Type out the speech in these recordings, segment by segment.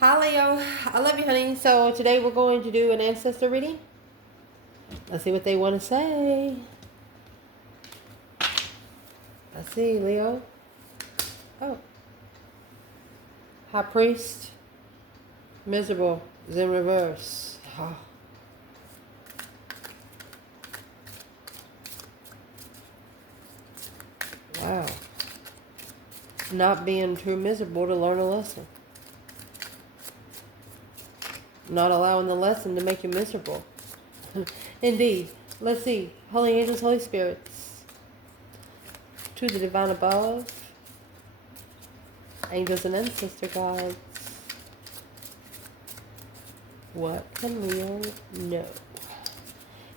Hi Leo, I love you honey. So today we're going to do an ancestor reading. Let's see what they want to say. Let's see, Leo. Oh. High priest. Miserable is in reverse. Oh. Wow. Not being too miserable to learn a lesson. Not allowing the lesson to make you miserable. Indeed. Let's see. Holy angels, Holy spirits. To the divine above. Angels and ancestor guides. What can Leo know?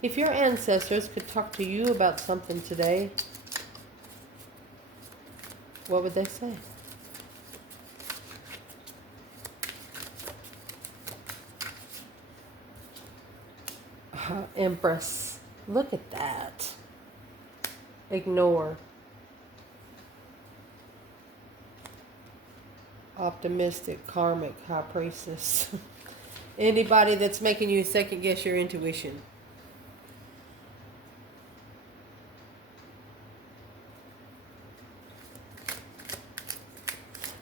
If your ancestors could talk to you about something today, what would they say? Empress. Look at that. Ignore. Optimistic, karmic, high priestess. Anybody that's making you second guess your intuition.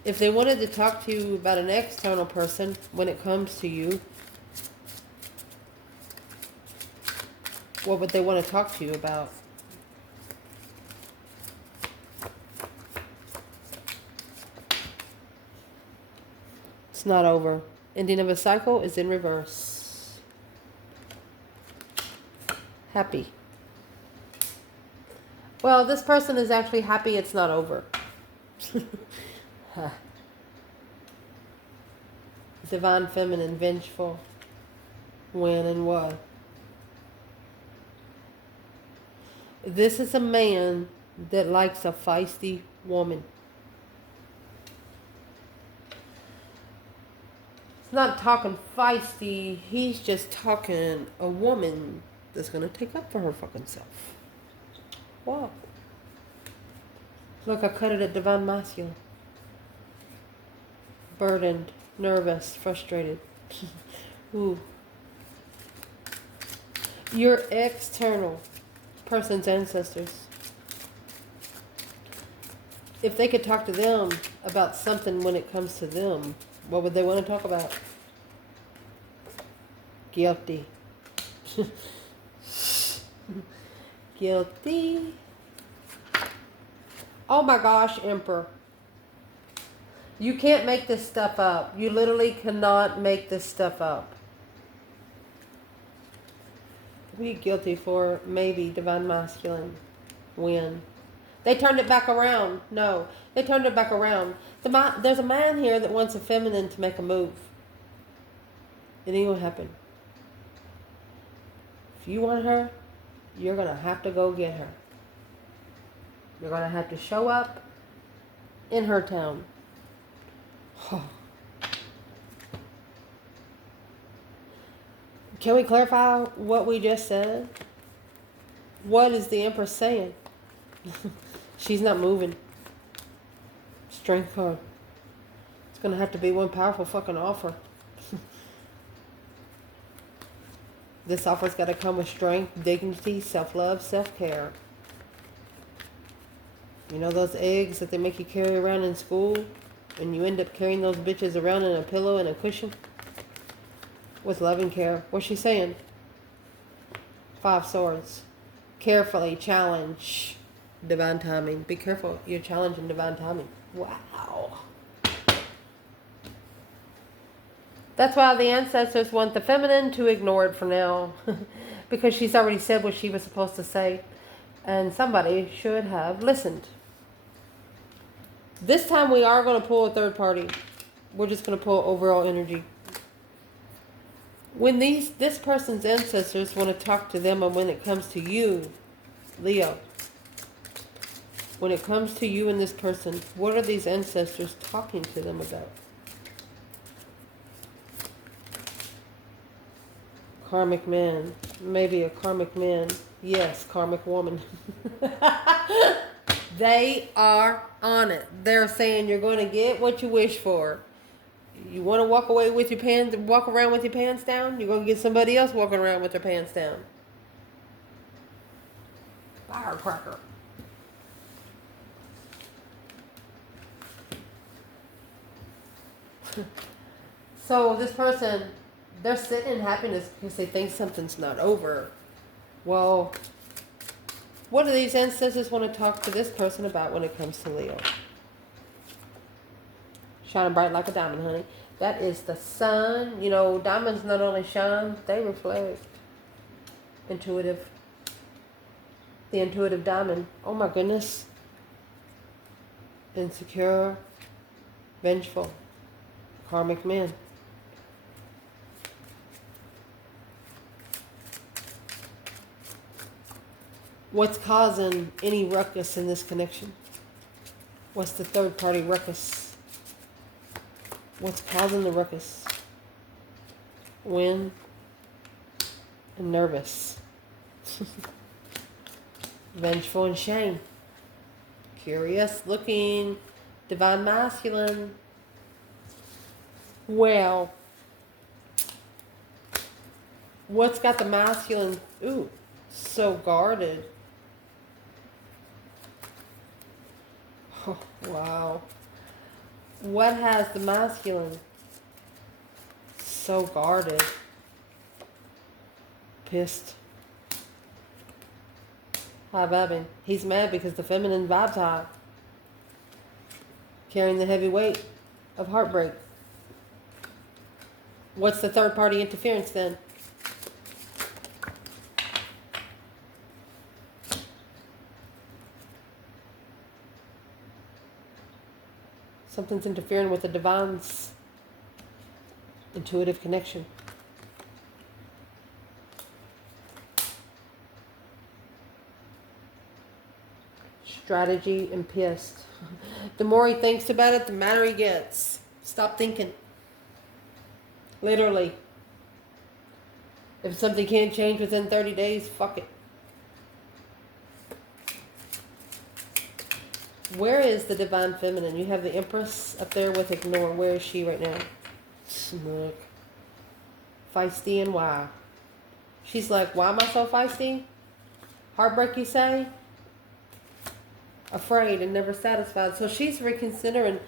If they wanted to talk to you about an external person when it comes to you, what would they want to talk to you about? It's not over. Ending of a cycle is in reverse. Happy. Well, this person is actually happy it's not over. Divine feminine, vengeful. When and what? This is a man that likes a feisty woman. He's not talking feisty. He's just talking a woman that's going to take up for her fucking self. Wow. Look, I cut it at divine masculine. Burdened, nervous, frustrated. Ooh. Your external person's ancestors. If they could talk to them about something when it comes to them, what would they want to talk about? Guilty. Guilty. Oh my gosh, Emperor. You can't make this stuff up. You literally cannot make this stuff up. Who are you guilty for? Maybe divine masculine. When? They turned it back around. No, they turned it back around. There's a man here that wants a feminine to make a move. It ain't gonna happen. If you want her, you're gonna have to go get her. You're gonna have to show up in her town. Can we clarify what we just said? What is the Empress saying? She's not moving. Strength card. It's going to have to be one powerful fucking offer. This offer's got to come with strength, dignity, self-love, self-care. You know those eggs that they make you carry around in school? And you end up carrying those bitches around in a pillow and a cushion? With love and care. What's she saying? 5 swords. Carefully challenge divine timing. Be careful. You're challenging divine timing. Wow. That's why the ancestors want the feminine to ignore it for now. Because she's already said what she was supposed to say. And somebody should have listened. This time we are going to pull a third party. We're just going to pull overall energy. When this person's ancestors want to talk to them, and when it comes to you, Leo, when it comes to you and this person, what are these ancestors talking to them about? Karmic man. Maybe a karmic man. Yes, karmic woman. They are on it. They're saying you're going to get what you wish for. You want to walk away with your pants, walk around with your pants down? You're going to get somebody else walking around with their pants down. Firecracker. So this person, they're sitting in happiness because they think something's not over. Well, what do these ancestors want to talk to this person about when it comes to Leo? Shining bright like a diamond, honey. That is the sun. You know, diamonds not only shine, they reflect. Intuitive. The intuitive diamond. Oh my goodness. Insecure. Vengeful. Karmic man. What's causing any ruckus in this connection? What's the third party ruckus? What's causing the ruckus? Wind and nervous. Vengeful and shame. Curious looking. Divine masculine. Well, what's got the masculine? Ooh, so guarded. Oh, wow. What has the masculine so guarded? Pissed. High vibing. He's mad because the feminine vibe's high. Carrying the heavy weight of heartbreak. What's the third party interference then? Something's interfering with the divine's intuitive connection. Strategy and pissed. The more he thinks about it, the madder he gets. Stop thinking. Literally. If something can't change within 30 days, fuck it. Where is the divine feminine? You have the Empress up there with ignore. Where is she right now? Look. Feisty and why? She's like, why am I so feisty? Heartbreak, you say? Afraid and never satisfied. So she's reconsidering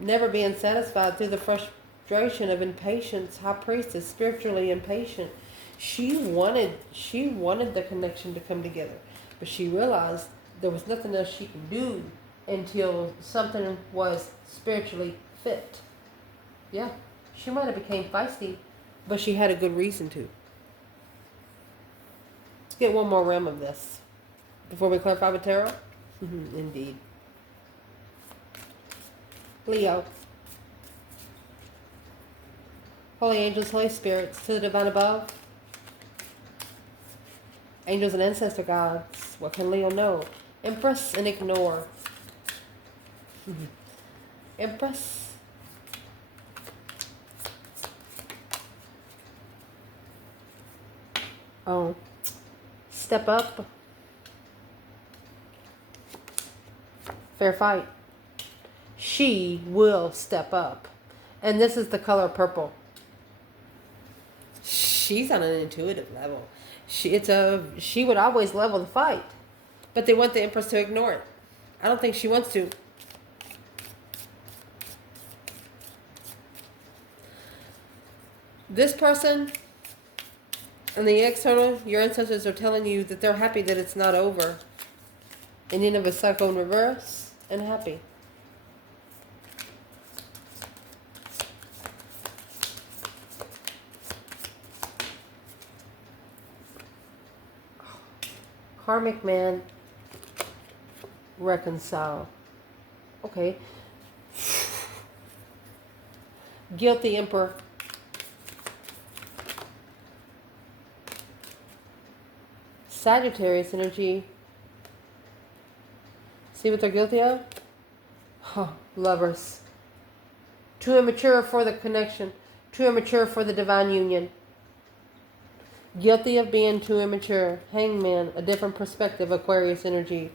never being satisfied through the frustration of impatience. High priestess, spiritually impatient. She wanted the connection to come together, but she realized there was nothing else she could do until something was spiritually fit. Yeah, she might have became feisty, but she had a good reason to. Let's get one more realm of this before we clarify with tarot. Indeed. Leo. Holy angels, holy spirits, to the divine above. Angels and ancestor gods. What can Leo know? Empress and ignore. Empress. Oh. Step up. Fair fight. She will step up. And this is the color purple. She's on an intuitive level. She would always level the fight. But they want the Empress to ignore it. I don't think she wants to. This person and the external, your ancestors are telling you that they're happy that it's not over. Indian of a cycle in reverse and happy. Karmic man, reconcile. Okay. Guilty emperor. Sagittarius energy. See what they're guilty of? Huh, lovers. Too immature for the connection. Too immature for the divine union. Guilty of being too immature. Hangman, a different perspective, Aquarius energy.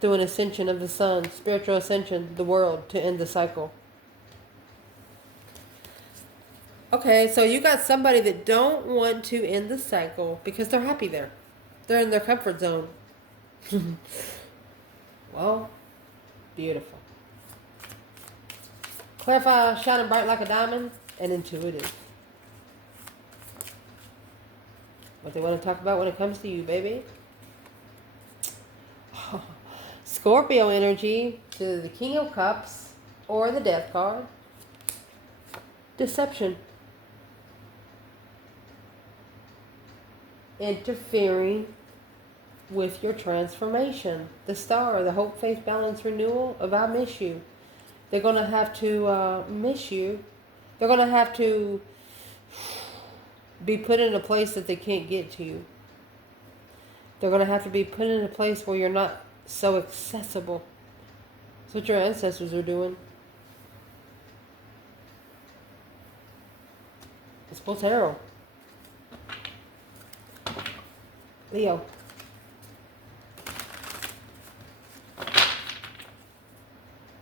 Through an ascension of the sun, spiritual ascension, the world, to end the cycle. Okay, so you got somebody that don't want to end the cycle because they're happy there. They're in their comfort zone. Well, beautiful. Clarify, shining bright like a diamond, and intuitive. What they want to talk about when it comes to you, baby. Scorpio energy to the King of Cups or the Death card. Deception. Interfering with your transformation. The Star, the Hope, Faith, Balance, Renewal of I miss you. They're going to have to miss you. They're going to have to be put in a place that they can't get to. They're going to have to be put in a place where you're not so accessible. That's what your ancestors are doing. It's both arrow. Leo.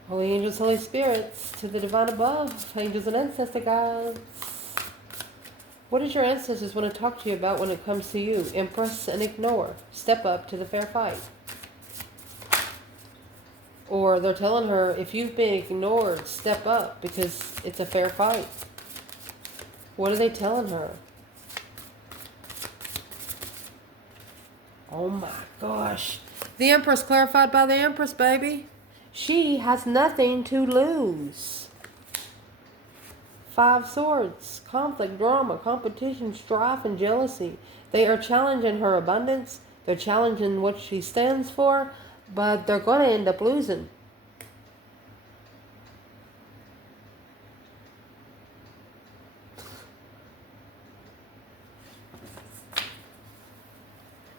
Holy angels, Holy spirits, to the divine above, angels and ancestor guides. What does your ancestors want to talk to you about when it comes to you? Empress and ignore. Step up to the fair fight. Or they're telling her, if you've been ignored, step up because it's a fair fight. What are they telling her? Oh my gosh. The Empress, clarified by the Empress, baby. She has nothing to lose. 5 swords. Conflict, drama, competition, strife, and jealousy. They are challenging her abundance. They're challenging what she stands for. But they're going to end up losing.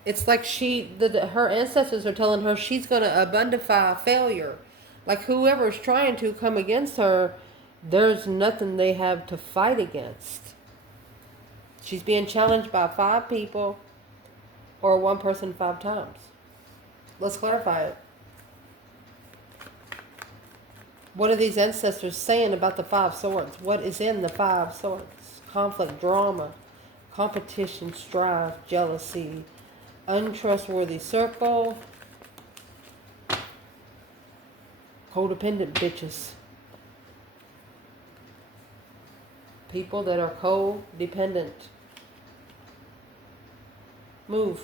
It's like her ancestors are telling her she's going to abundify failure. Like whoever's trying to come against her, there's nothing they have to fight against. She's being challenged by 5 people or 1 person 5 times. Let's clarify it. What are these ancestors saying about the 5 swords? What is in the 5 swords? Conflict, drama, competition, strife, jealousy, untrustworthy circle, codependent bitches. People that are codependent. Move.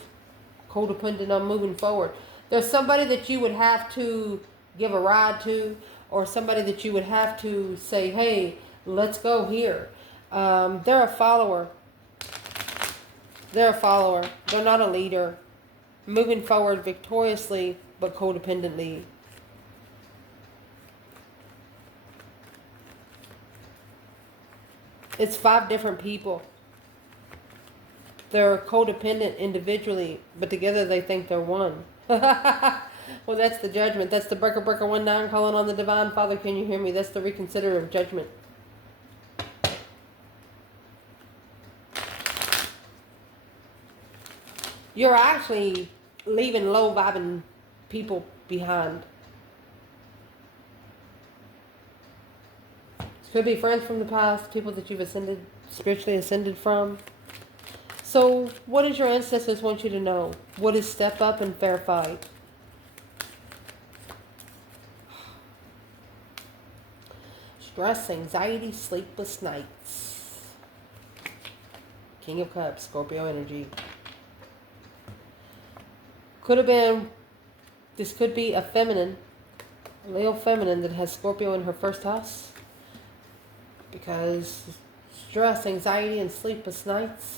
Codependent on moving forward. There's somebody that you would have to give a ride to, or somebody that you would have to say, hey, let's go here. They're a follower. They're a follower. They're not a leader. Moving forward victoriously, but codependently. It's 5 different people. They're codependent individually, but together they think they're one. Well, that's the judgment. That's the breaker 19 calling on the divine. Father, can you hear me? That's the reconsider of judgment. You're actually leaving low-vibing people behind. Could be friends from the past, people that you've ascended, spiritually ascended from. So, what does your ancestors want you to know? What is step up and fair fight? Stress, anxiety, sleepless nights. King of Cups, Scorpio energy. This could be a feminine, a Leo feminine that has Scorpio in her first house. Because stress, anxiety, and sleepless nights.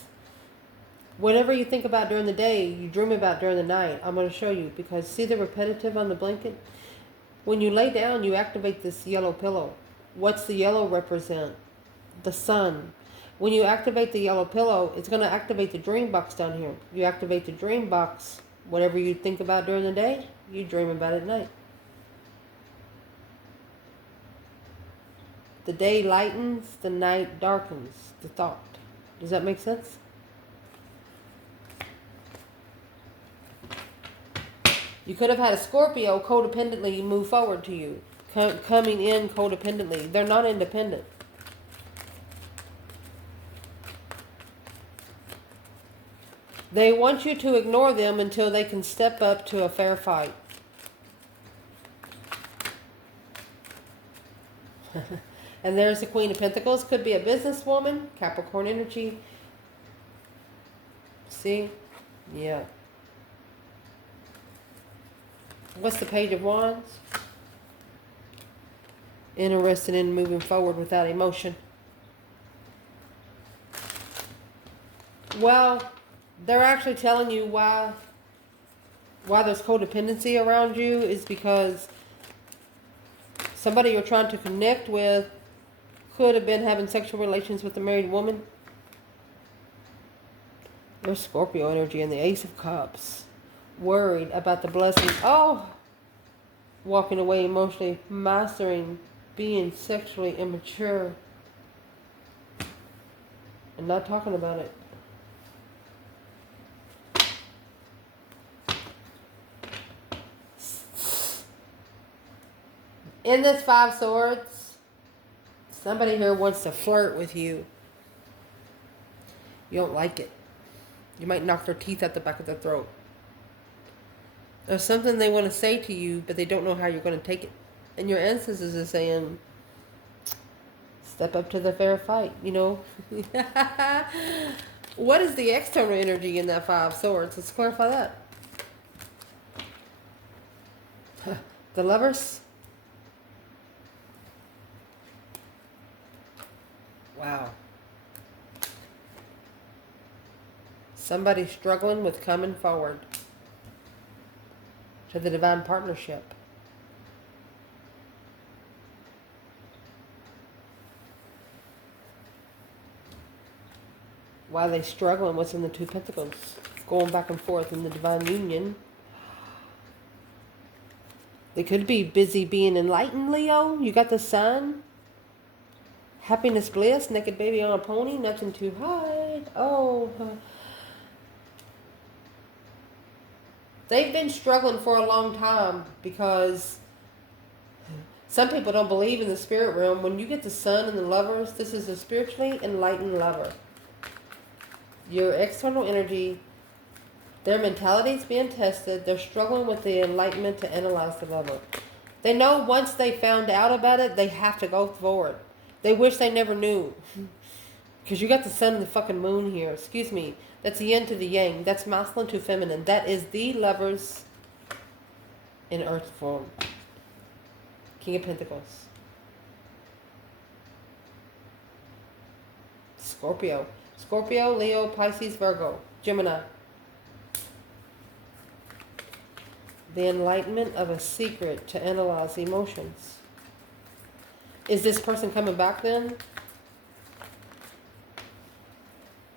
Whatever you think about during the day, you dream about during the night. I'm going to show you. Because see the repetitive on the blanket? When you lay down, you activate this yellow pillow. What's the yellow represent? The sun. When you activate the yellow pillow, it's going to activate the dream box down here. You activate the dream box. Whatever you think about during the day, you dream about it at night. The day lightens, the night darkens the thought. Does that make sense? You could have had a Scorpio codependently move forward to you. Coming in codependently. They're not independent. They want you to ignore them until they can step up to a fair fight. And there's the Queen of Pentacles. Could be a businesswoman, Capricorn energy. See? Yeah. What's the Page of Wands? Interested in moving forward without emotion. Well, they're actually telling you why there's codependency around you is because somebody you're trying to connect with could have been having sexual relations with a married woman. There's Scorpio energy and the Ace of Cups. Worried about the blessing. Oh! Walking away emotionally, mastering, being sexually immature. And not talking about it. In this Five Swords, somebody here wants to flirt with you. You don't like it. You might knock their teeth out the back of their throat. There's something they want to say to you, but they don't know how you're going to take it. And your ancestors are saying, step up to the fair fight, you know. What is the external energy in that Five Swords? Let's clarify that. The Lovers. Wow. Somebody struggling with coming forward to the divine partnership. Why are they struggling? What's in the Two Pentacles? Going back and forth in the divine union. They could be busy being enlightened, Leo. You got the Sun. Happiness, bliss, naked baby on a pony, nothing to hide. Oh. They've been struggling for a long time because some people don't believe in the spirit realm. When you get the Sun and the Lovers, this is a spiritually enlightened lover. Your external energy, their mentality is being tested. They're struggling with the enlightenment to analyze the lover. They know once they found out about it, they have to go forward. They wish they never knew. Because you got the Sun and the fucking Moon here. Excuse me. That's the yin to the yang. That's masculine to feminine. That is the Lovers in earth form. King of Pentacles. Scorpio. Scorpio, Leo, Pisces, Virgo, Gemini. The enlightenment of a secret to analyze emotions. Is this person coming back then?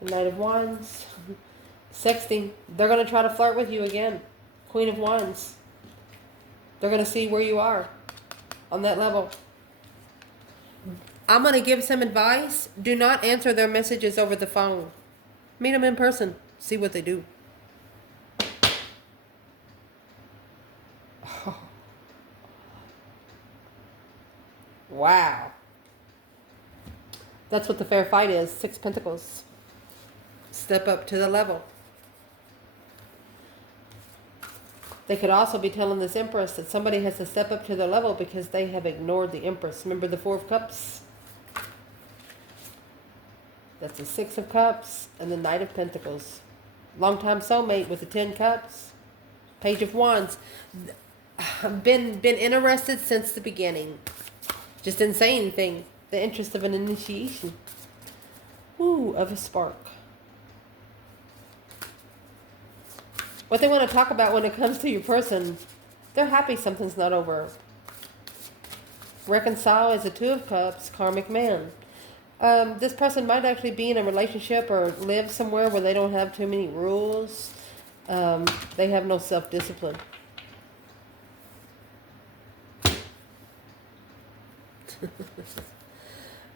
The Knight of Wands. Sexting. They're going to try to flirt with you again. Queen of Wands. They're going to see where you are on that level. I'm going to give some advice. Do not answer their messages over the phone. Meet them in person. See what they do. Oh. Wow. That's what the fair fight is. 6 Pentacles. Step up to the level. They could also be telling this Empress that somebody has to step up to their level because they have ignored the Empress. Remember the 4 of Cups? That's the 6 of Cups and the Knight of Pentacles. Longtime soulmate with the 10 Cups. Page of Wands. Been interested since the beginning. Just didn't say anything. The interest of an initiation. Ooh, of a spark. What they want to talk about when it comes to your person, they're happy something's not over. Reconcile is a 2 of Cups, karmic man. This person might actually be in a relationship or live somewhere where they don't have too many rules. They have no self-discipline.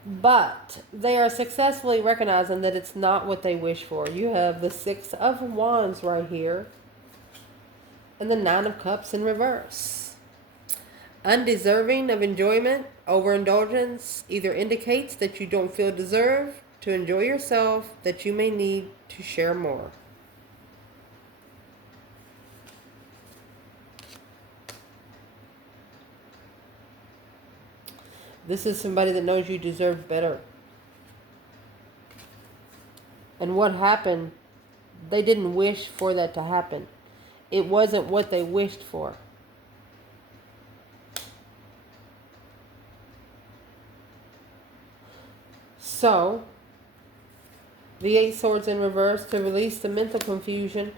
But they are successfully recognizing that it's not what they wish for. You have the 6 of Wands right here. And the 9 of Cups in reverse. Undeserving of enjoyment, overindulgence, either indicates that you don't feel deserved to enjoy yourself, that you may need to share more. This is somebody that knows you deserve better. And what happened, they didn't wish for that to happen. It wasn't what they wished for. So, the 8 swords in reverse to release the mental confusion.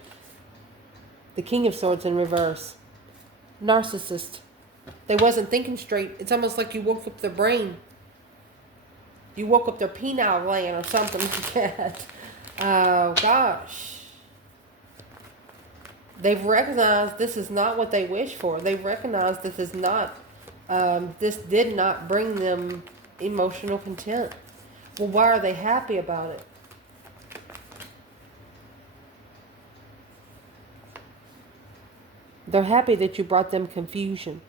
The King of Swords in reverse. Narcissist. They wasn't thinking straight. It's almost like you woke up their brain. You woke up their penile gland or something like that. Oh, gosh. They've recognized this is not what they wish for. They've recognized this is not, this did not bring them emotional content. Well, why are they happy about it? They're happy that you brought them confusion.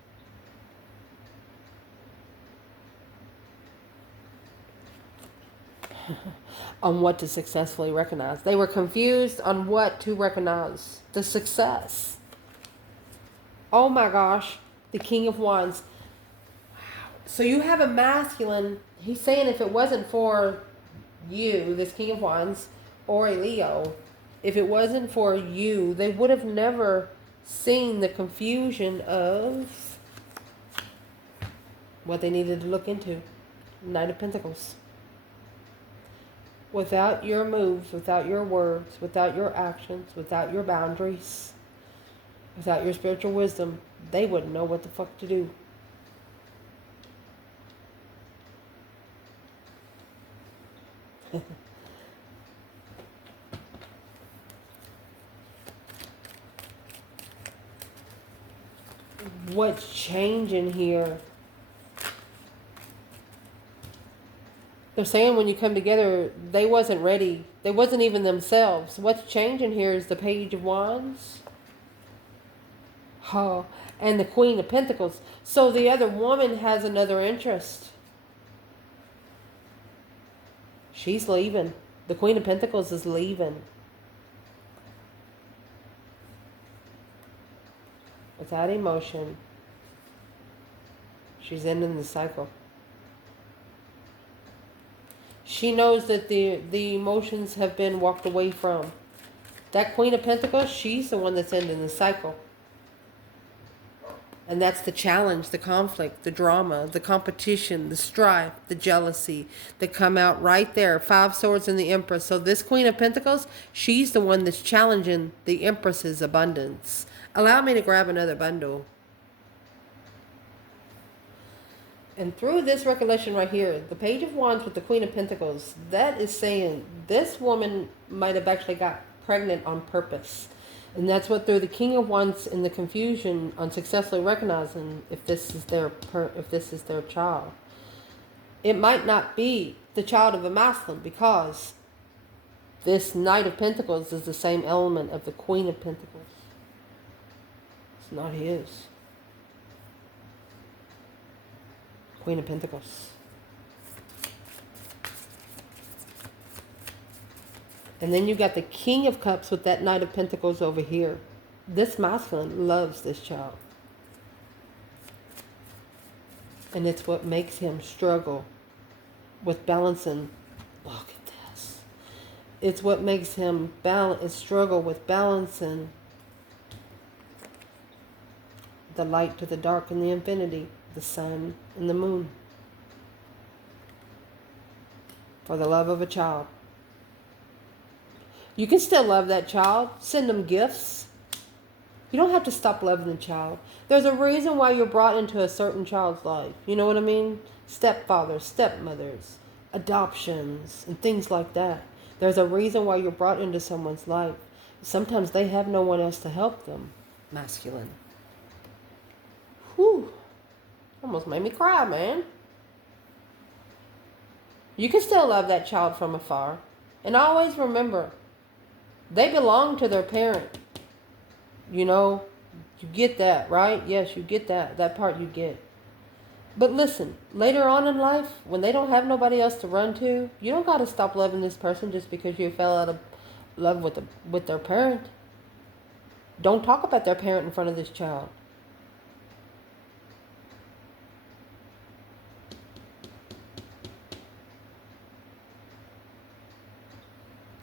On what to successfully recognize. They were confused on what to recognize. The success. Oh my gosh. The King of Wands. So you have a masculine. He's saying if it wasn't for you, this King of Wands, or a Leo, if it wasn't for you, they would have never seen the confusion of what they needed to look into. Knight of Pentacles. Without your moves, without your words, without your actions, without your boundaries, without your spiritual wisdom, they wouldn't know what the fuck to do. What's changing here? They're saying when you come together, they wasn't ready. They wasn't even themselves. What's changing here is the Page of Wands. Oh, and the Queen of Pentacles. So the other woman has another interest. She's leaving. The Queen of Pentacles is leaving. Without emotion. She's ending the cycle. She knows that the emotions have been walked away from. That Queen of Pentacles, she's the one that's ending the cycle. And that's the challenge, the conflict, the drama, the competition, the strife, the jealousy that come out right there. 5 swords and the Empress. So this Queen of Pentacles, she's the one that's challenging the Empress's abundance. Allow me to grab another bundle. And through this recollection right here, the Page of Wands with the Queen of Pentacles, that is saying this woman might have actually got pregnant on purpose. And that's what through the King of Wands in the confusion on successfully recognizing if this is their child. It might not be the child of a masculine because this Knight of Pentacles is the same element of the Queen of Pentacles. It's not his. Queen of Pentacles. And then you got the King of Cups with that Knight of Pentacles over here. This masculine loves this child. And it's what makes him struggle with balancing. Look at this. It's what makes him struggle with balancing the light to the dark and the infinity, the sun and the moon. For the love of a child. You can still love that child. Send them gifts. You don't have to stop loving the child. There's a reason why you're brought into a certain child's life. You know what I mean? Stepfathers, stepmothers, adoptions, and things like that. There's a reason why you're brought into someone's life. Sometimes they have no one else to help them. Masculine. Whew. Almost made me cry, man. You can still love that child from afar. And always remember, they belong to their parent. You know, you get that, right? Yes, you get that. That part you get. But listen, later on in life, when they don't have nobody else to run to, you don't got to stop loving this person just because you fell out of love with their parent. Don't talk about their parent in front of this child.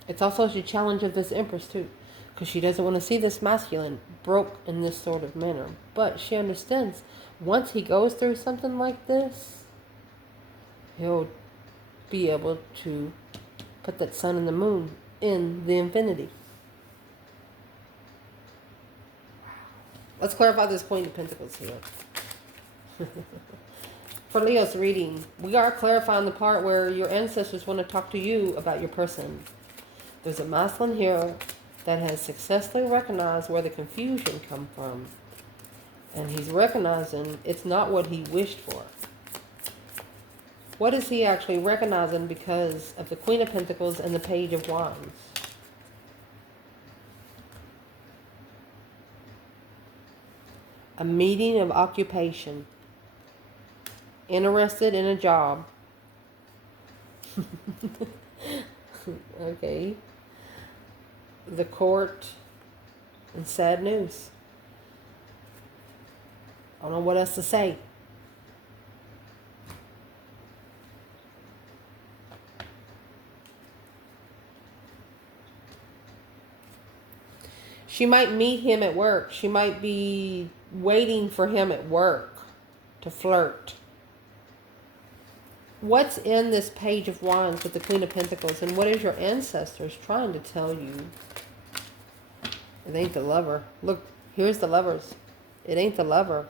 It's also the challenge of this Empress too, because she doesn't want to see this masculine broke in this sort of manner. But she understands once he goes through something like this, he'll be able to put that sun and the moon in the infinity. Let's clarify this Queen of Pentacles here. For Leo's reading, we are clarifying the part where your ancestors want to talk to you about your person. There's a masculine here that has successfully recognized where the confusion come from. And he's recognizing it's not what he wished for. What is he actually recognizing because of the Queen of Pentacles and the Page of Wands? A meeting of occupation. Interested in a job. Okay. The court and sad news. I don't know what else to say. She might meet him at work. She might be waiting for him at work to flirt. What's in this Page of Wands with the Queen of Pentacles? And what is your ancestors trying to tell you? It ain't the lover. Look, here's the lovers. It ain't the lover.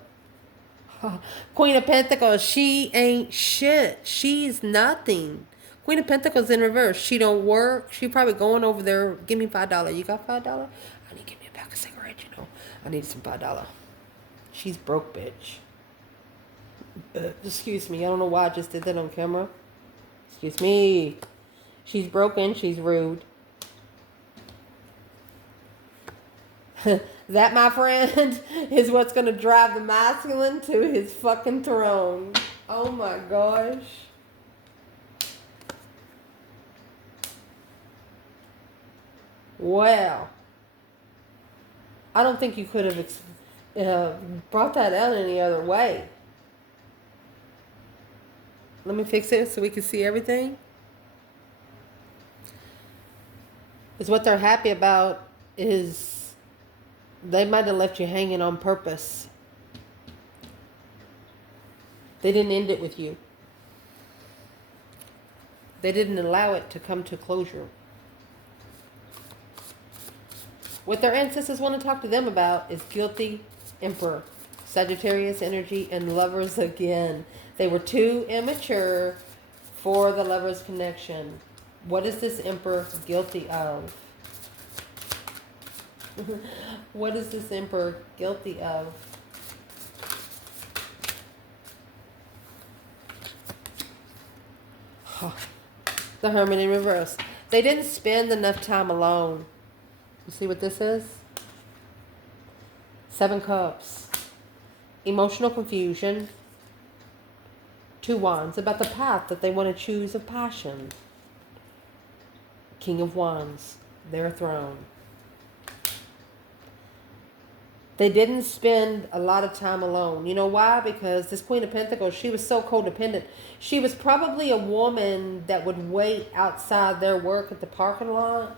Queen of Pentacles, she ain't shit. She's nothing. Queen of Pentacles in reverse. She don't work. She probably going over there. Give me $5. You got $5? I need to give me a pack of cigarettes, you know. I need some $5. She's broke, bitch. Excuse me. I don't know why I just did that on camera. Excuse me. She's broken. She's rude. That, my friend, is what's going to drive the masculine to his fucking throne. Oh my gosh. Well, I don't think you could have brought that out any other way. Let me fix it so we can see everything. Is what they're happy about is they might have left you hanging on purpose. They didn't end it with you. They didn't allow it to come to closure. What their ancestors want to talk to them about is guilty Emperor, Sagittarius energy, and lovers again. They were too immature for the lovers connection. What is this Emperor guilty of? What is this Emperor guilty of? The Hermit in reverse. They didn't spend enough time alone. You see what this is? 7 Cups. Emotional confusion. 2 Wands. About the path that they want to choose of passion. King of Wands. Their throne. They didn't spend a lot of time alone. You know why? Because this Queen of Pentacles, she was so codependent. She was probably a woman that would wait outside their work at the parking lot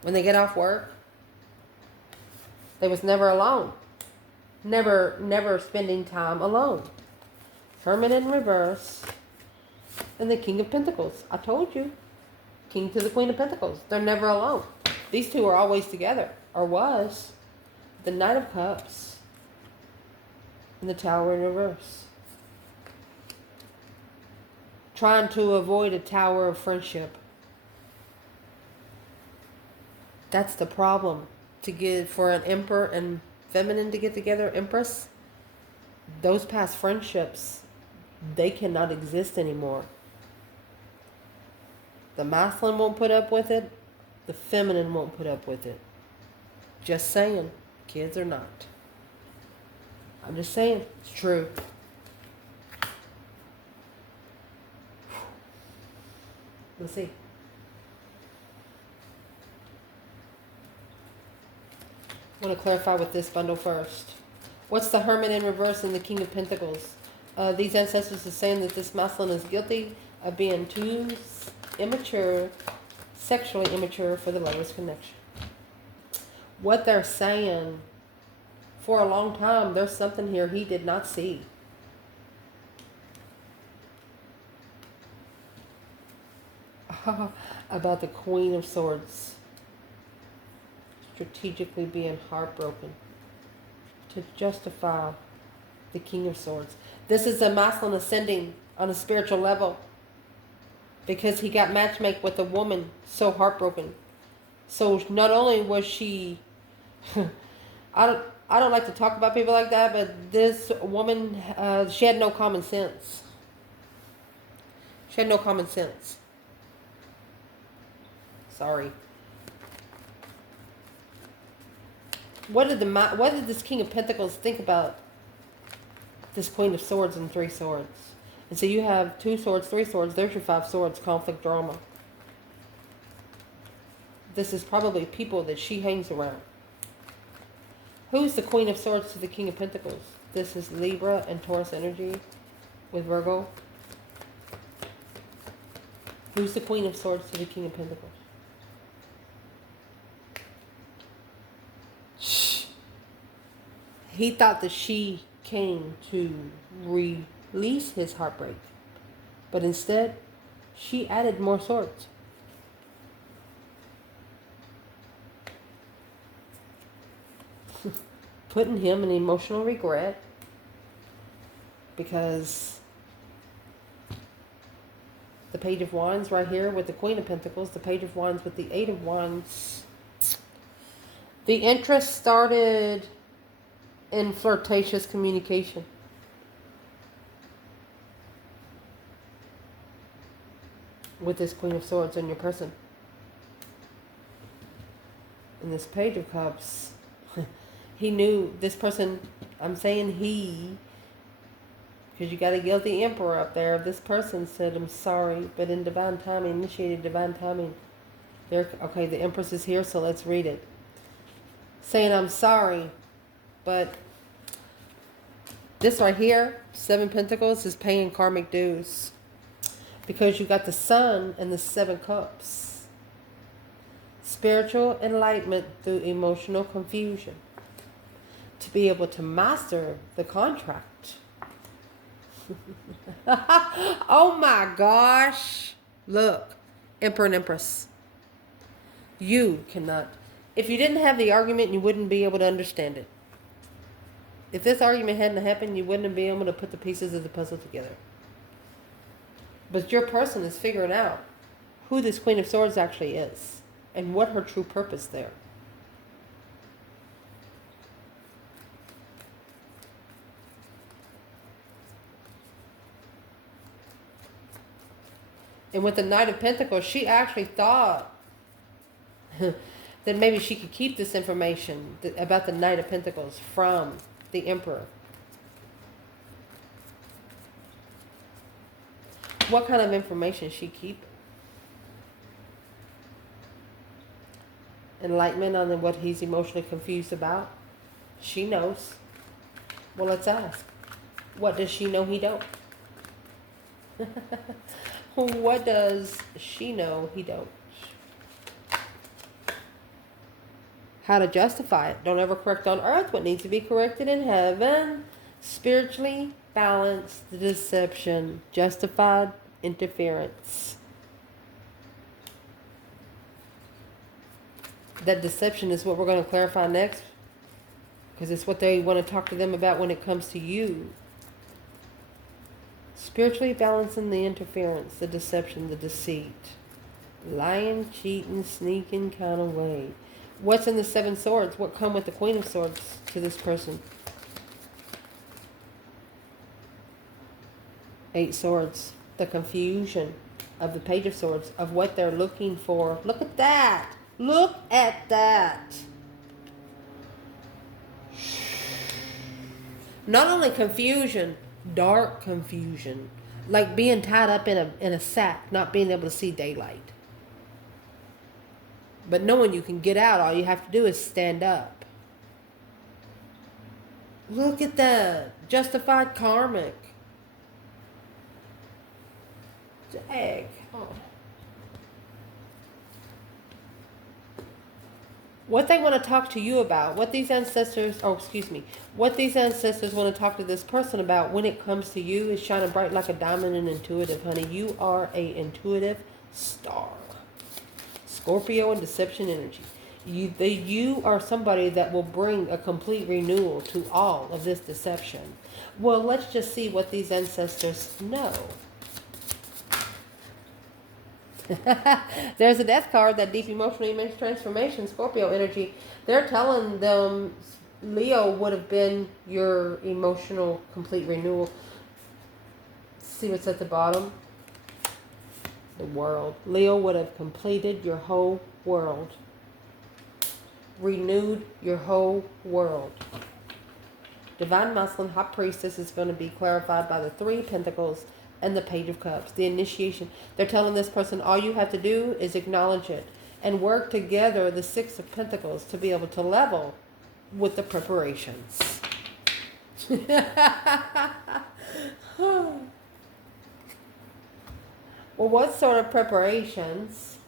when they get off work. They was never alone. Never spending time alone. Hermit in reverse. And the King of Pentacles. I told you. King to the Queen of Pentacles. They're never alone. These two are always together. Or was. The Knight of Cups. And the Tower in reverse. Trying to avoid a tower of friendship. That's the problem. To get for an Emperor and Feminine to get together, Empress. Those past friendships, they cannot exist anymore. The masculine won't put up with it. The feminine won't put up with it. Just saying. Kids or not. I'm just saying. It's true. Let's see. I want to clarify with this bundle first. What's the Hermit in reverse and the King of Pentacles? These ancestors are saying that this masculine is guilty. of being too immature, sexually immature for the lover's connection. What they're saying, for a long time, there's something here he did not see. About the Queen of Swords strategically being heartbroken to justify the King of Swords. This is a masculine ascending on a spiritual level because he got matchmake with a woman so heartbroken. So not only was she, I don't like to talk about people like that, but this woman, she had no common sense. She had no common sense. Sorry. What did this King of Pentacles think about this Queen of Swords and Three Swords? And so you have 2 swords, 3 swords. There's your 5 swords, conflict, drama. This is probably people that she hangs around. Who's the Queen of Swords to the King of Pentacles? This is Libra and Taurus energy with Virgo. Who's the Queen of Swords to the King of Pentacles? He thought that she came to release his heartbreak. But instead, she added more swords. Putting him in emotional regret. Because the Page of Wands right here with the Queen of Pentacles. The Page of Wands with the 8 of Wands. The interest started in flirtatious communication. With this Queen of Swords in your person. And this Page of Cups, he knew this person, I'm saying he, because you got a guilty Emperor up there. This person said, I'm sorry, but in divine timing, initiated divine timing. Okay, the Empress is here, so let's read it. Saying, I'm sorry, but this right here, 7 Pentacles, is paying karmic dues. Because you got the Sun and the 7 Cups. Spiritual enlightenment through emotional confusion. To be able to master the contract. Oh my gosh. Look, Emperor and Empress. You cannot. If you didn't have the argument, you wouldn't be able to understand it. If this argument hadn't happened, you wouldn't be able to put the pieces of the puzzle together. But your person is figuring out who this Queen of Swords actually is and what her true purpose there. And with the Knight of Pentacles, she actually thought that maybe she could keep this information about the Knight of Pentacles from the Emperor. What kind of information she keep? Enlightenment on what he's emotionally confused about? She knows. Well, let's ask. What does she know he don't? What does she know he don't? How to justify it. Don't ever correct on earth what needs to be corrected in heaven. Spiritually balance the deception. Justified interference. That deception is what we're going to clarify next. Because it's what they want to talk to them about when it comes to you. Spiritually balancing the interference, the deception, the deceit. Lying, cheating, sneaking kind of way. What's in the 7 Swords? What come with the Queen of Swords to this person? 8 Swords. The confusion of the Page of Swords, of what they're looking for. Look at that. Look at that. Not only confusion, dark confusion. Like being tied up in a sack, not being able to see daylight. But knowing you can get out, all you have to do is stand up. Look at that. Justified karmic. Egg. Oh. What they want to talk to you about, what these ancestors, what these ancestors want to talk to this person about when it comes to you is shining bright like a diamond and intuitive, honey. You are a intuitive star. Scorpio and deception energy. You are somebody that will bring a complete renewal to all of this deception. Well, let's just see what these ancestors know. There's a death card, that deep emotional image transformation, Scorpio energy. They're telling them Leo would have been your emotional complete renewal. See what's at the bottom? The world. Leo would have completed your whole world. Renewed your whole world. Divine Masculine High Priestess is going to be clarified by the Three of Pentacles and the Page of Cups, the initiation. They're telling this person all you have to do is acknowledge it and work together the Six of Pentacles to be able to level with the preparations. Well, what sort of preparations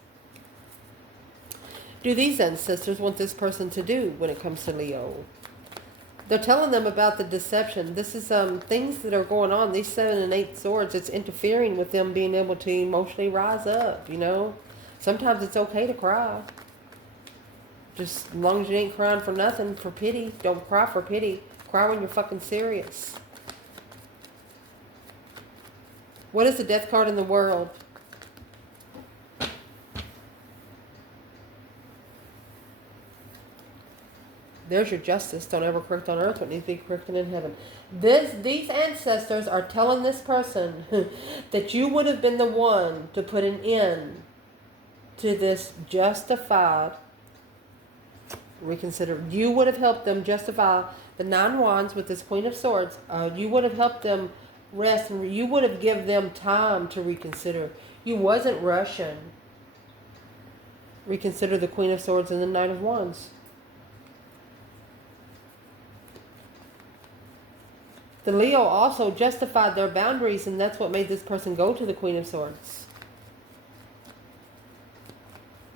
do these ancestors want this person to do when it comes to Leo? They're telling them about the deception. This is things that are going on. These 7 and 8 swords, it's interfering with them being able to emotionally rise up, you know. Sometimes it's okay to cry. Just as long as you ain't crying for nothing, for pity. Don't cry for pity. Cry when you're fucking serious. What is the death card in the world? There's your justice. Don't ever correct on earth what needs to be corrected in heaven. These ancestors are telling this person that you would have been the one to put an end to this justified reconsider. You would have helped them justify the 9 wands with this Queen of Swords. You would have helped them rest, and you would have given them time to reconsider. You wasn't rushing. Reconsider the Queen of Swords and the Knight of Wands. The Leo also justified their boundaries, and that's what made this person go to the Queen of Swords.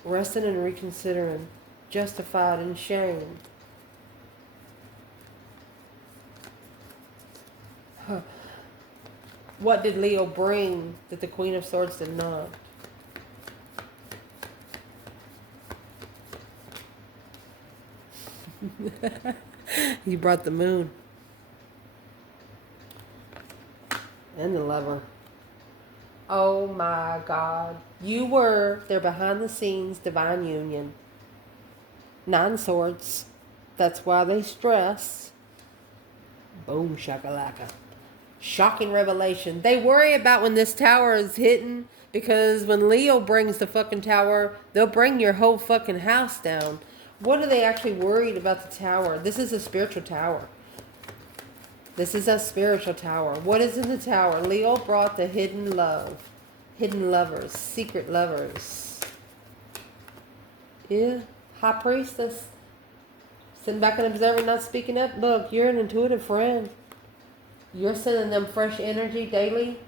Resting and reconsidering. Justified in shame. Huh. What did Leo bring that the Queen of Swords did not? You brought the moon. And the Lover. Oh my God. You were their behind the scenes divine union. 9 swords. That's why they stress. Boom shakalaka. Shocking revelation. They worry about when this tower is hitting, because when Leo brings the fucking tower, they'll bring your whole fucking house down. What are they actually worried about the tower? This is a spiritual tower. This is a spiritual tower. What is in the tower? Leo brought the hidden love. Hidden lovers. Secret lovers. Yeah. High Priestess. Sitting back and observing, not speaking up. Look, you're an intuitive friend. You're sending them fresh energy daily.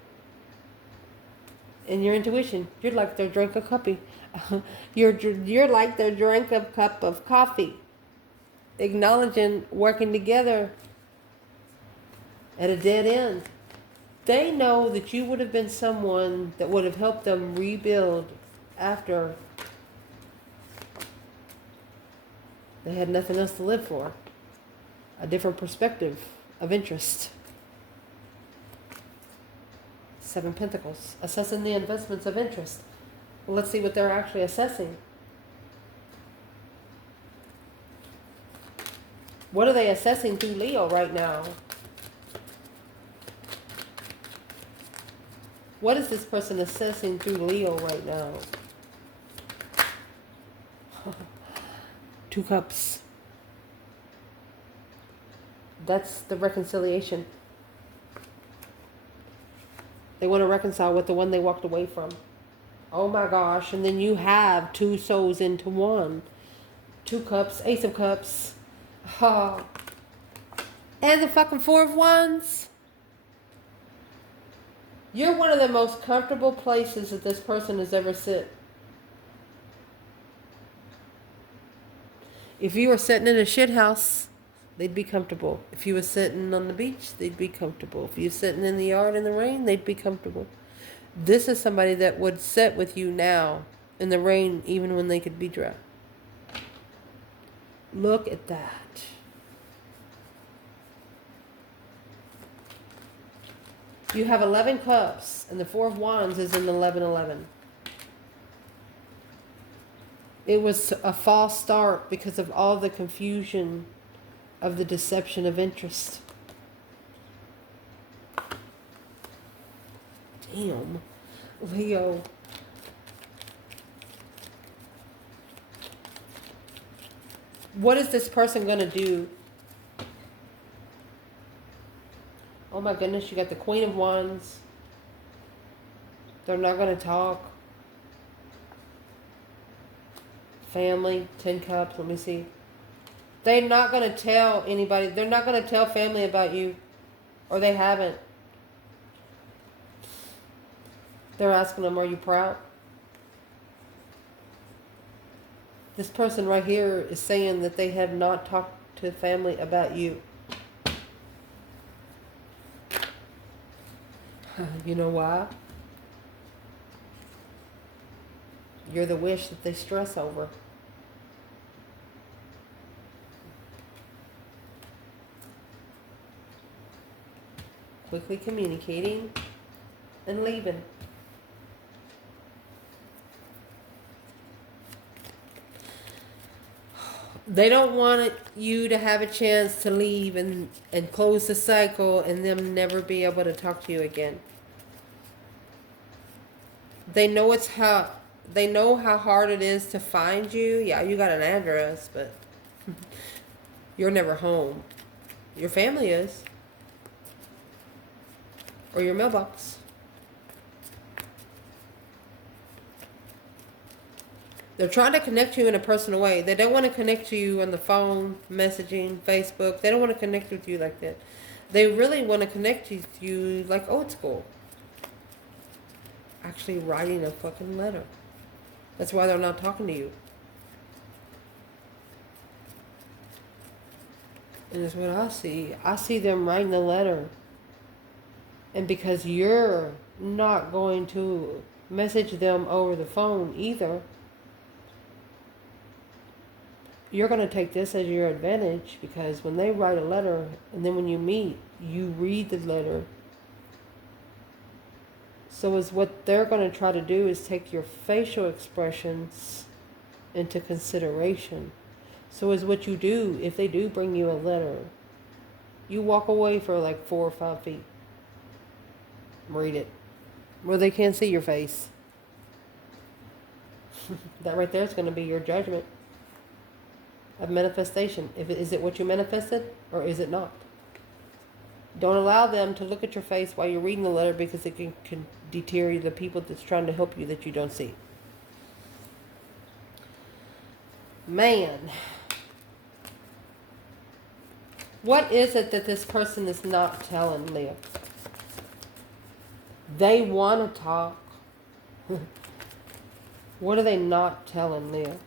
And your intuition. You're like their drink of coffee. You're like their drink of cup of coffee. Acknowledging, working together. At a dead end. They know that you would have been someone that would have helped them rebuild after they had nothing else to live for. A different perspective of interest. 7 Pentacles. Assessing the investments of interest. Well, let's see what they're actually assessing. What are they assessing through Leo right now? What is this person assessing through Leo right now? 2 cups. That's the reconciliation. They want to reconcile with the one they walked away from. Oh my gosh. And then you have 2 souls into one. 2 cups. Ace of Cups. Oh. And the fucking 4 of Wands. You're one of the most comfortable places that this person has ever sit. If you were sitting in a shit house, they'd be comfortable. If you were sitting on the beach, they'd be comfortable. If you were sitting in the yard in the rain, they'd be comfortable. This is somebody that would sit with you now in the rain even when they could be dry. Look at that. You have 11 cups, and the 4 of Wands is in 11-11. It was a false start because of all the confusion of the deception of interest. Damn, Leo. What is this person going to do? Oh my goodness, you got the Queen of Wands. They're not going to talk. Family, 10 cups, let me see. They're not going to tell anybody. They're not going to tell family about you. Or they haven't. They're asking them, are you proud? This person right here is saying that they have not talked to family about you. You know why? You're the wish that they stress over. Quickly communicating and leaving. They don't want you to have a chance to leave and close the cycle and them never be able to talk to you again. They know how hard it is to find you. Yeah, you got an address, but you're never home. Your family is. Or your mailbox. They're trying to connect you in a personal way. They don't want to connect to you on the phone, messaging, Facebook. They don't want to connect with you like that. They really want to connect with you like old school. Actually writing a fucking letter. That's why they're not talking to you. And that's what I see. I see them writing a letter. And because you're not going to message them over the phone either, you're going to take this as your advantage, because when they write a letter and then when you meet, you read the letter. So is what they're going to try to do is take your facial expressions into consideration. So is what you do, if they do bring you a letter, you walk away for like 4 or 5 feet. Read it. Where they can't see your face. That right there is going to be your judgment of manifestation. Is it what you manifested or is it not? Don't allow them to look at your face while you're reading the letter, because it can deter the people that's trying to help you that you don't see. Man. What is it that this person is not telling, Leo? They want to talk. What are they not telling, Leo?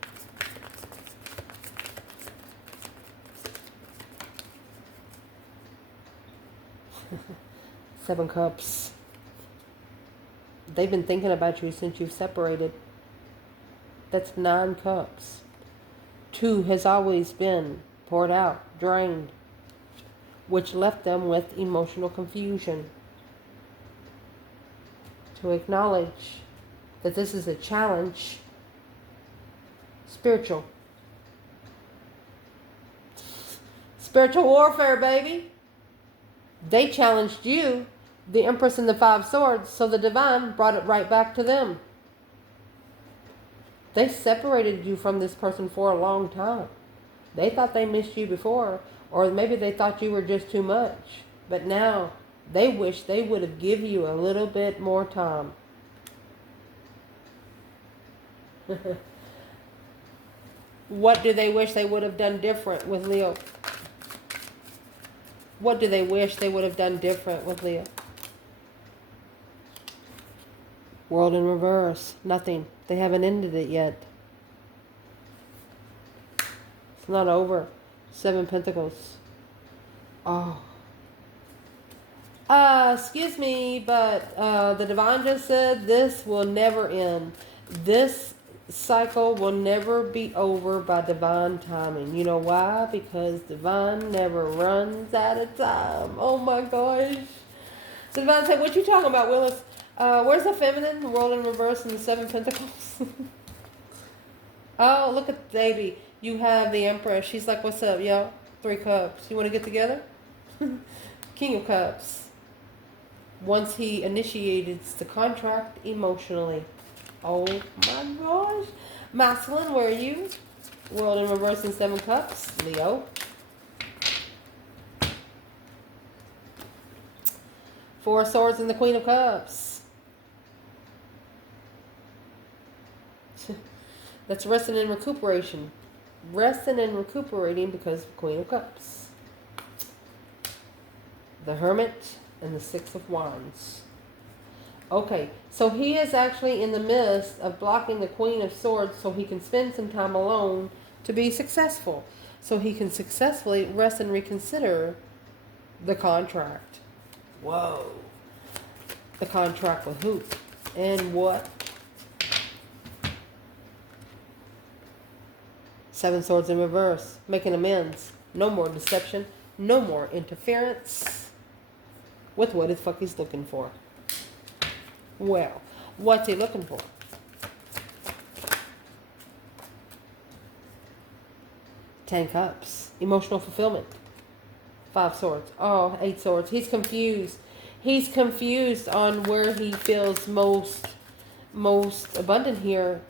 Seven Cups. They've been thinking about you since you've separated. That's 9 cups. 2 has always been poured out, drained, which left them with emotional confusion. To acknowledge that this is a challenge, spiritual warfare, baby. They challenged you, the Empress and the 5 swords, so the divine brought it right back to them. They separated you from this person for a long time. They thought they missed you before, or maybe they thought you were just too much. But now they wish they would have given you a little bit more time. What do they wish they would have done different with Leo? What do they wish they would have done different with Leo? World in reverse. Nothing. They haven't ended it yet. It's not over. 7 Pentacles. Oh. Excuse me, but the Divine just said this will never end. This cycle will never be over by divine timing. You know why? Because divine never runs out of time. Oh my gosh. So Divine said, what you talking about, Willis? Where's the feminine? The World in reverse and the 7 Pentacles. Oh, look at the baby. You have the Empress. She's like, what's up, yo? 3 Cups. You want to get together? King of Cups. Once he initiated the contract emotionally. Oh my gosh. Masculine, where are you? World in reverse and 7 Cups. Leo. 4 Swords and the Queen of Cups. That's resting and recuperation. Resting and recuperating because of Queen of Cups. The Hermit and the 6 of Wands. Okay, so he is actually in the midst of blocking the Queen of Swords so he can spend some time alone to be successful. So he can successfully rest and reconsider the contract. Whoa. The contract with who? And what? 7 Swords in reverse. Making amends. No more deception. No more interference with what the fuck he's looking for. Well, what's he looking for? 10 Cups. Emotional fulfillment. 5 Swords. Oh, 8 Swords. He's confused. He's confused on where he feels most abundant here.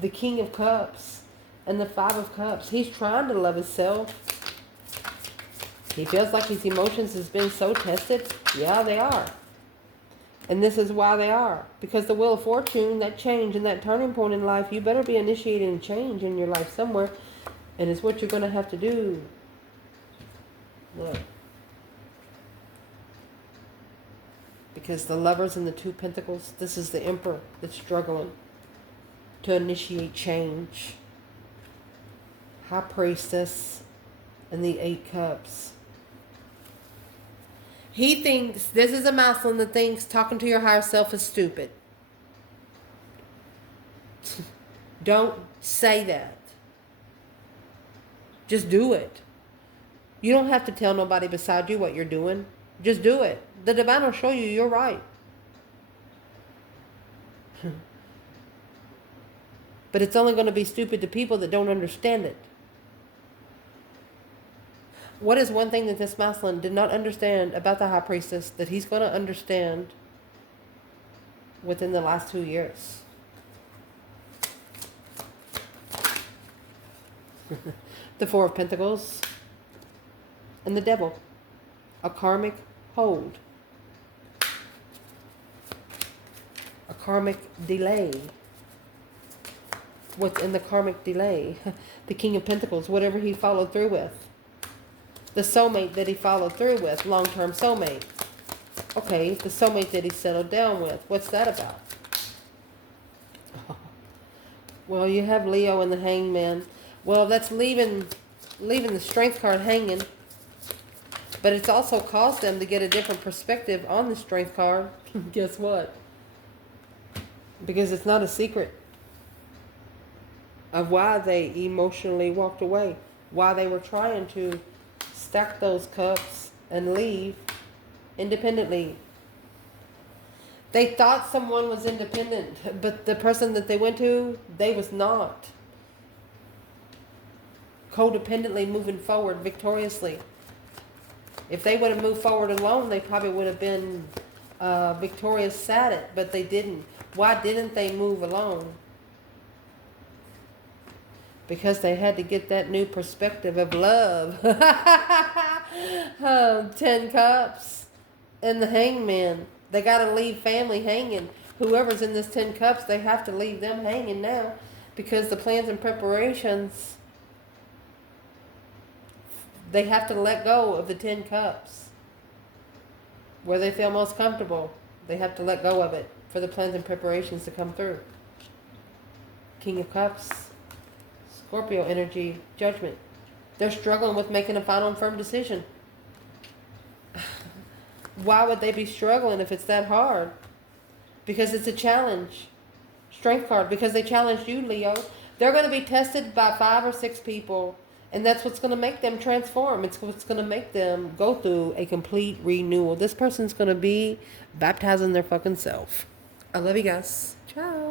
The King of Cups and the 5 of Cups. He's trying to love himself. He feels like his emotions has been so tested. Yeah, they are. And this is why they are. Because the Wheel of Fortune, that change and that turning point in life, you better be initiating change in your life somewhere. And it's what you're going to have to do. Look. Because the Lovers and the 2 Pentacles, this is the Emperor that's struggling to initiate change. High Priestess and the 8 Cups. He thinks, this is a masculine that thinks talking to your higher self is stupid. Don't say that. Just do it. You don't have to tell nobody beside you what you're doing. Just do it. The divine will show you you're right. But it's only going to be stupid to people that don't understand it. What is one thing that this masculine did not understand about the High Priestess that he's going to understand within the last 2 years? The 4 of Pentacles and the Devil. A karmic hold. A karmic delay. What's in the karmic delay? The King of Pentacles, whatever he followed through with. The soulmate that he followed through with, long-term soulmate. Okay, the soulmate that he settled down with. What's that about? Well, you have Leo and the Hangman. Well, that's leaving the Strength card hanging. But it's also caused them to get a different perspective on the Strength card. Guess what? Because it's not a secret of why they emotionally walked away. Why they were trying to stack those cups and leave independently. They thought someone was independent, but the person that they went to, they was not. Codependently moving forward victoriously. If they would have moved forward alone, they probably would have been victorious at it, but they didn't. Why didn't they move alone? Because they had to get that new perspective of love. 10 Cups and the Hangman. They got to leave family hanging. Whoever's in this 10 Cups, they have to leave them hanging now. Because the plans and preparations, they have to let go of the 10 Cups. Where they feel most comfortable. They have to let go of it for the plans and preparations to come through. King of Cups, Scorpio energy, Judgment. They're struggling with making a final and firm decision. Why would they be struggling if it's that hard? Because it's a challenge. Strength card, because they challenged you, Leo. They're going to be tested by 5 or 6 people, and that's what's going to make them transform. It's what's going to make them go through a complete renewal. This person's going to be baptizing their fucking self. I love you guys. Ciao.